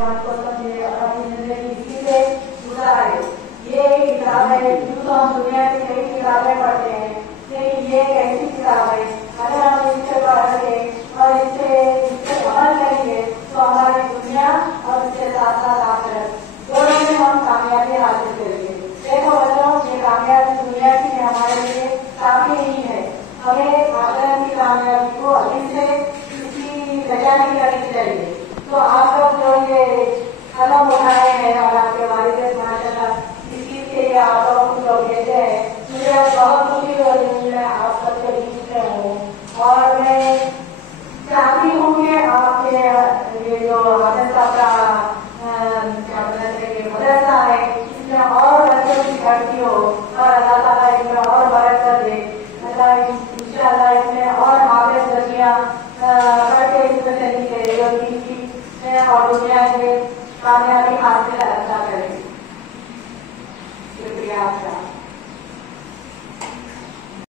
आपको अपनी जिंदगी इसी से गुजारे। ये किताब है, यूं तो हम दुनिया की कई किताबें पढ़ते हैं, लेकिन ये एक ऐसी किताब है, अगर हम इससे पढ़ेंगे और इससे अमल करेंगे तो हमारी दुनिया और इसके साथ साथ आखिरत दोनों में हम कामयाबी हासिल करेंगे। देखो बच्चों, ये कामयाबी दुनिया की हमारे लिए काफी नहीं है, हमें आखिरत की कामयाबी को अभी से इसकी तैयारी करनी चाहिए। तो आप लोग जो ये कदम उठाए हैं और आपके वालिद माशाल्लाह इस चीज के लिए आप लोग कुछ लोग भेजे हैं, मुझे बहुत खुशी हो रही है। मैं आप सबसे पूछ रहा हूँ और मैं चाहती हूँ कि आपके ये जो मदरसा का क्या बोलते मदरसा है, इसमें और बच्चों की भर्ती हो और अल्लाह ताला इसमें और बरकत दे। इंशाअल्लाह इसमें और हाफिज बच्चियां करके इसमें चली गई जो की और दुनिया में कामयाबी हासिल करेंगे। शुक्रिया आपका।